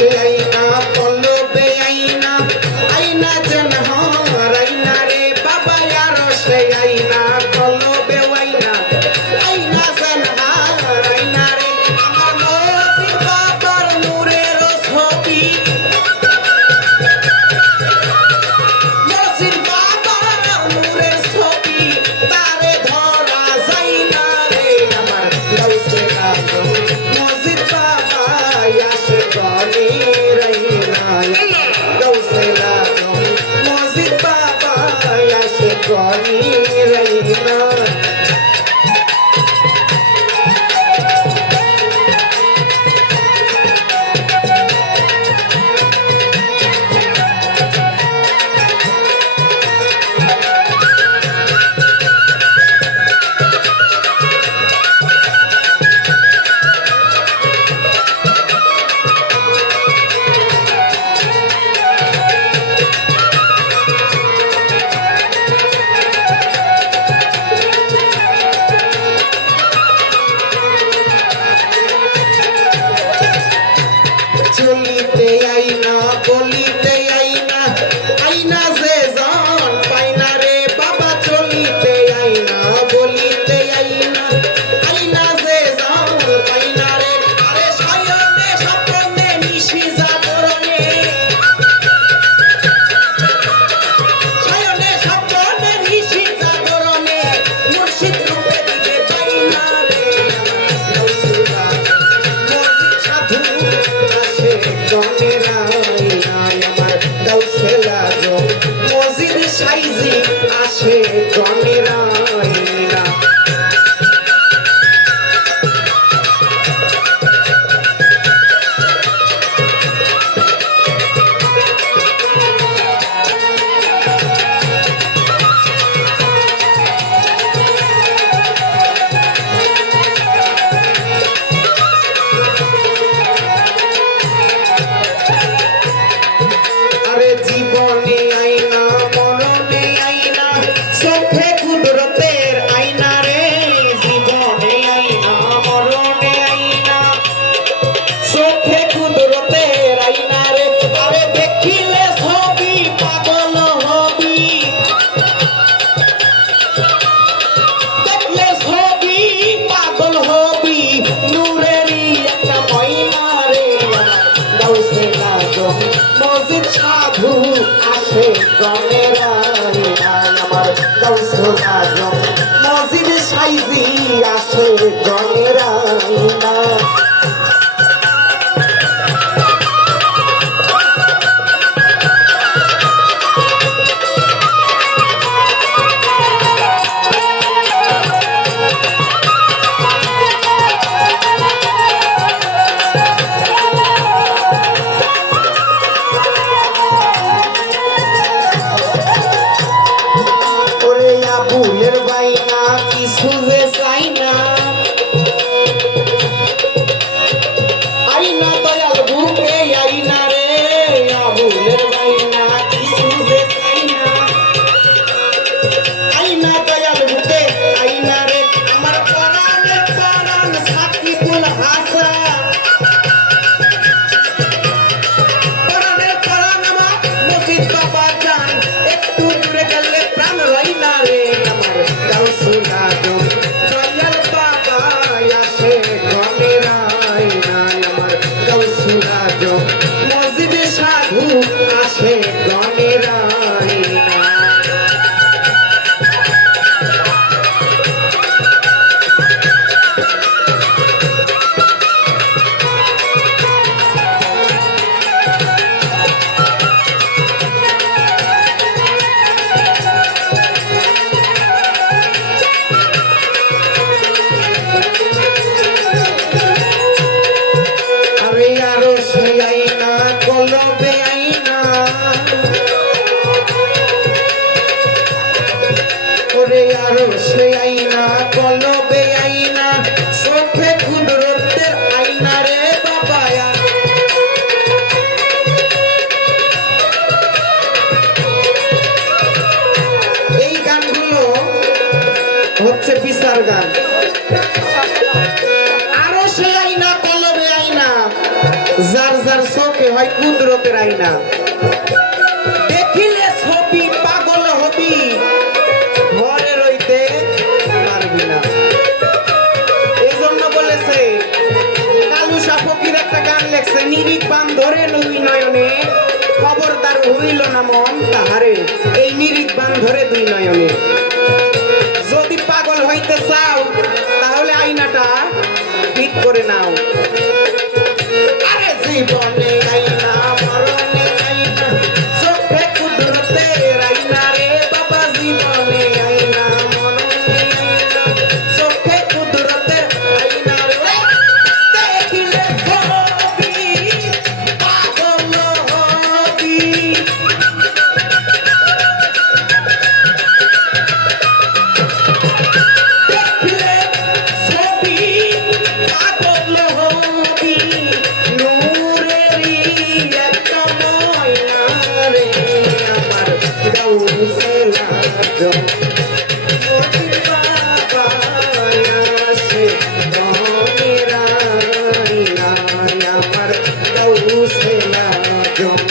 সে আইনা পল্লবে আইনা আইনা যেন হর আইনা রে বাবা আর সে আইনা পল্লবে আইনা আইনা যেন হর আইনা রে আমার নবীর বাবার নূরের ছবি নবীর বাবার নূরের ছবি তারে ধরা যায় না রে আমার গাউসে আজম মসজিদ বাবা আসে গনি রাইনা গাউসে আজম মসজিদ বাবা আসে গনি রাইনা চলিতে আইনা বলিতে আইনা আইনা যে জন পাইনা রে বাবা চলিতে আইনা বলিতে আইনা আইনা যে জন পাইনা রে আরে শয়নে স্বপ্নে নিশি জাগরণে শয়নে স্বপ্নে নিশি জাগরণে মুর্শিদ রূপে দিবে পাইনা রে সাধু আমার গাউসে আজম মসজিদ সাইজি আসে গনের আইনা জীবনে আইনা মরণে আইনা চোখে কুদরতের আইনা রে জীবনে আইনা মরণে আইনা চোখে কুদরতের আইনা রে আরে দেখিলে ছবি পাগল হবি দেখলে ছবি পাগল হবি নূরেরই একটা ময়না রে গাউসে আজম মসজিদ সাধু আসে গনের আইনা আমার গাউসে আজম মসজিদ সাইজি আসে গনের আইনা ফুলের বাইনা কিছু যে চাই না আইনা দয়াল বুকে আইনা রে ফুলের বাইনা কিছু যে চাই না আইনা দয়াল বুকে আইনা রে আমার পরাণে পরাণ সাকিবুল হাসান পরাণে পরাণ আমার মসজিদ বাবা জান একটু দূরে গেলে প্রাণ হয় না রে গাউসে আজম দয়াল বাবা আসে গনের আইনা আমার গাউসে আজম মসজিদ সাধু আসে গনের আইনা পল্লবে আইনা ওরে আরো সে আইনা পল্লবে আইনা চোখে কুদরতের আইনা রে বাবা এই গানগুলো হচ্ছে বিচার গান। আরো সে আইনা পল্লবে আইনা যার যার চোখে হয় কুদরতের আইনা দেখিলে ছবি পাগল হবি ঘরে রইতে পারবি না। এই জন্য বলেছে কালুসা ফকির একটা গান লেখছে, নিরিখ বান ধরে দুই নয়নে খবরদার হইল না মন তাহারে, এই নিরিখ বান ধরে দুই নয়নে। যদি পাগল হইতে চাও তাহলে আয়নাটা ঠিক করে নাও। আরে জীবনে আয়না মরণে আয়না চোখে কুদরতের আয়না রে বাবা, জীবনে আয়না মরণে আয়না চোখে কুদরতের আয়না রে, দেখিলে ছবি পাগল হবি। দেখিলে ছবি পাগল হবি, নূরেরই একটা ময়না রে আমার গাউসে লাজম। মোদির বাবা আসে রঙের আয়নায় আমার গাউসে লাজম।